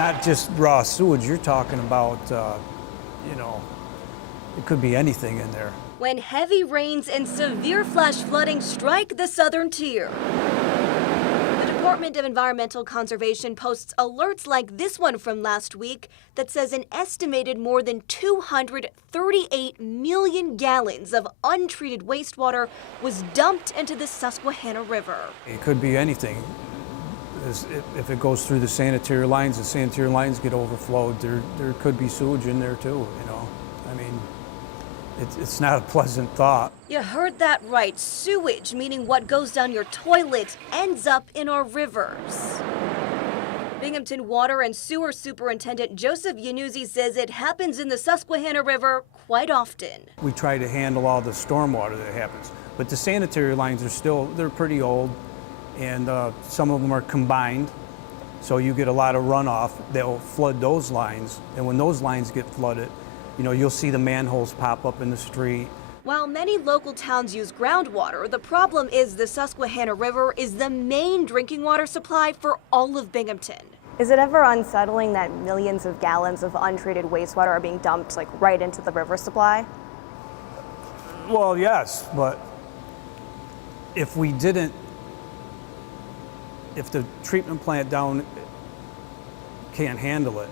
not just raw sewage. You're talking about, you know, it could be anything in there. When heavy rains and severe flash flooding strike the southern tier, the Department of Environmental Conservation posts alerts like this one from last week that says an estimated more than 238 million gallons of untreated wastewater was dumped into the Susquehanna River. It could be anything. If it goes through the sanitary lines get overflowed, there could be sewage in there too, you know. I mean, it's not a pleasant thought. You heard that right. Sewage, meaning what goes down your toilet, ends up in our rivers. Binghamton Water and Sewer Superintendent Joseph Yanuzzi says it happens in the Susquehanna River quite often. We try to handle all the stormwater that happens, but the sanitary lines they're pretty old, and some of them are combined, so you get a lot of runoff that will flood those lines, and when those lines get flooded, you know, you'll see the manholes pop up in the street. While many local towns use groundwater, the problem is the Susquehanna River is the main drinking water supply for all of Binghamton. Is it ever unsettling that millions of gallons of untreated wastewater are being dumped right into the river supply? Well, yes, but if the treatment plant down can't handle it,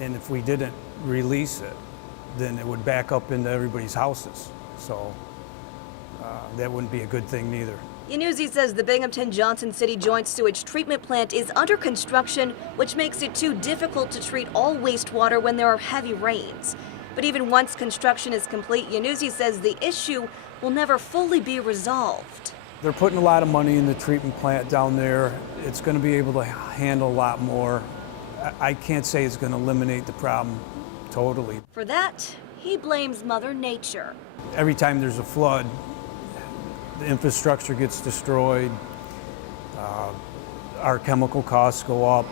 and if we didn't release it, then it would back up into everybody's houses. So that wouldn't be a good thing neither. Yanuzzi says the Binghamton-Johnson City Joint Sewage Treatment Plant is under construction, which makes it too difficult to treat all wastewater when there are heavy rains. But even once construction is complete, Yanuzzi says the issue will never fully be resolved. They're putting a lot of money in the treatment plant down there. It's going to be able to handle a lot more. I can't say it's going to eliminate the problem totally. For that, he blames Mother Nature. Every time there's a flood, the infrastructure gets destroyed, our chemical costs go up,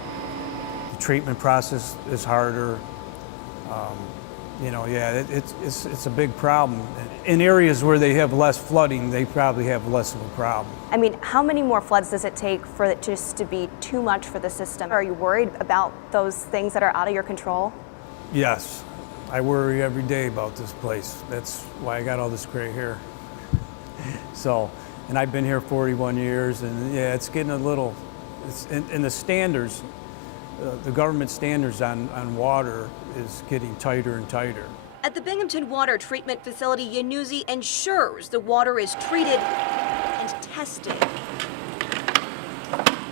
the treatment process is harder. You know, yeah, it's a big problem. In areas where they have less flooding, they probably have less of a problem. I mean, how many more floods does it take for it just to be too much for the system? Are you worried about those things that are out of your control? Yes, I worry every day about this place. That's why I got all this gray hair. So, and I've been here 41 years, and yeah, it's getting a little, and the standards, the government standards on water is getting tighter and tighter. At the Binghamton Water Treatment Facility, Yanuzzi ensures the water is treated and tested.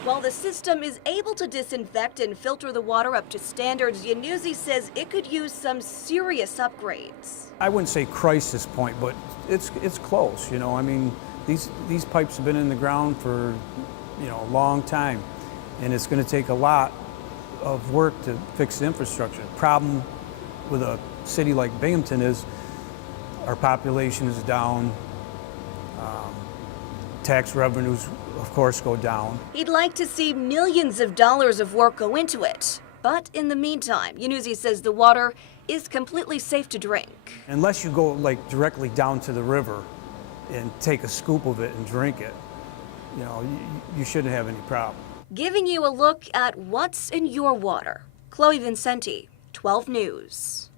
While the system is able to disinfect and filter the water up to standards, Yanuzzi says it could use some serious upgrades. I wouldn't say crisis point, but it's close, you know. I mean, these pipes have been in the ground for, you know, a long time, and it's going to take a lot of work to fix the infrastructure. The problem with a city like Binghamton is our population is down, tax revenues, of course, go down. He'd like to see millions of dollars of work go into it. But in the meantime, Yanuzzi says the water is completely safe to drink. Unless you go directly down to the river and take a scoop of it and drink it, you know, you shouldn't have any problem. Giving you a look at what's in your water. Chloe Vincenti, 12 News.